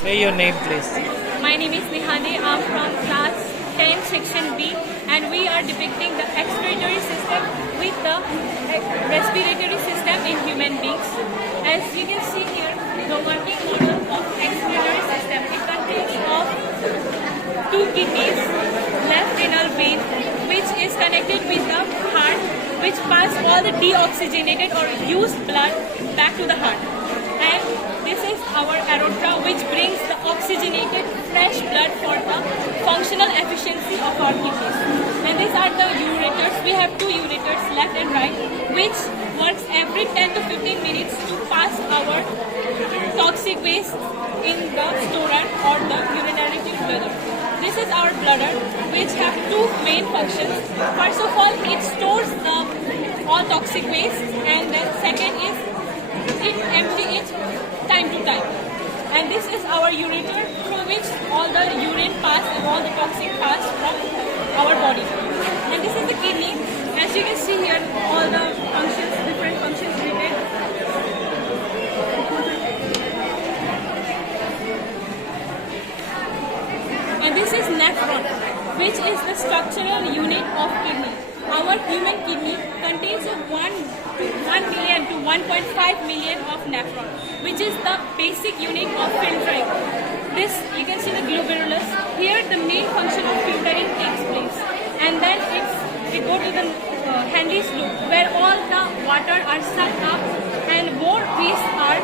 Say your name, please. My name is Nihani. I'm from class 10 section B, and we are depicting the expiratory system with the respiratory system in human beings. As you can see here, the working model of expiratory system, it contains of two kidneys, left renal vein, which is connected with the heart, which pass all the deoxygenated or used blood back to the heart. And this is our aorta, which brings the oxygenated fresh blood for the functional efficiency of our kidneys. And these are the ureters. We have two ureters, left and right, which works every 10 to 15 minutes to pass our toxic waste in the storer or the urinary bladder. This is our bladder, which have two main functions. First of all, it stores all toxic waste, and then second is it empties it time to time. And this is our ureter, through which all the urine pass and all the toxic pass from our body. And this is the kidney. As you can see here, all the functions, different functions related. And this is nephron, which is the structural unit of kidney. Our human kidney contains 1 million to 1.5 million of nephron, which is the basic unit of filtering. This, you can see the glomerulus. Here the main function of filtering takes place. And then it goes to the Henle's loop, where all the water are sucked up and more waste are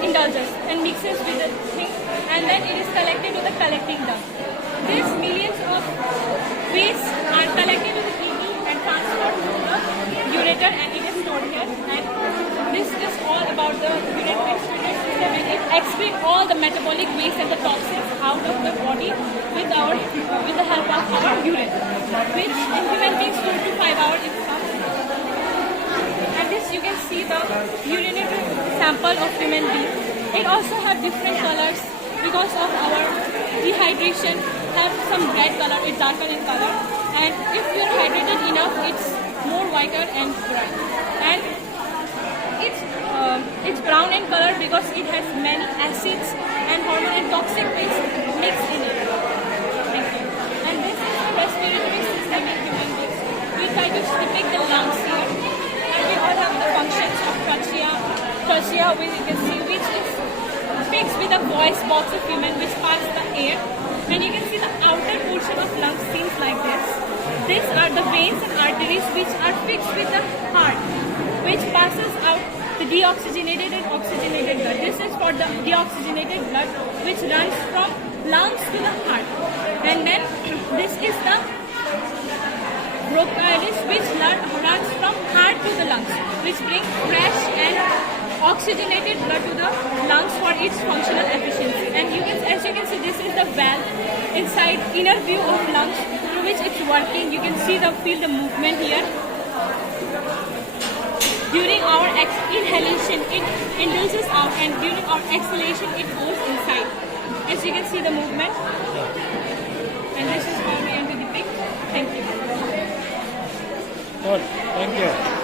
indulges and mixes with the thing, and then it is collected to the collecting duct. These millions of waste are collected to the kidney and transferred to the ureter, and it is stored here. And this is all about the urinary excretory system, and it excretes all the metabolic waste and the toxins out of the body with the help of our urine, which in human beings 4 to 5 hours it comes. And this you can see the urinary sample of human beings. It also have different colors because of our dehydration. Have some red color, it's darker in color, and if you're hydrated enough, it's more whiter and bright. And it's brown in color because it has many acids and hormone and toxic waste mixed in it. Thank you. And this is the respiratory system in human beings. We try to depict the lungs here, and we all have the functions of trachea, which you can see, which is fixed with a voice box of human, which passes the air. And you can see the outer portion of lungs seems like this. These are the veins and arteries which are fixed with the heart, which passes out the deoxygenated and oxygenated blood. This is for the deoxygenated blood which runs from lungs to the heart. And then this is the bronchitis which runs from heart to the lungs, which brings fresh and oxygenated blood to the lungs for its functional efficiency. And as you can see, this is the valve inside inner view of lungs through which it's working. You can feel the movement here. During our inhalation, it indulges out, and during our exhalation, it goes inside. As you can see the movement. And this is how we are going to depict. Thank you. Good. Thank you.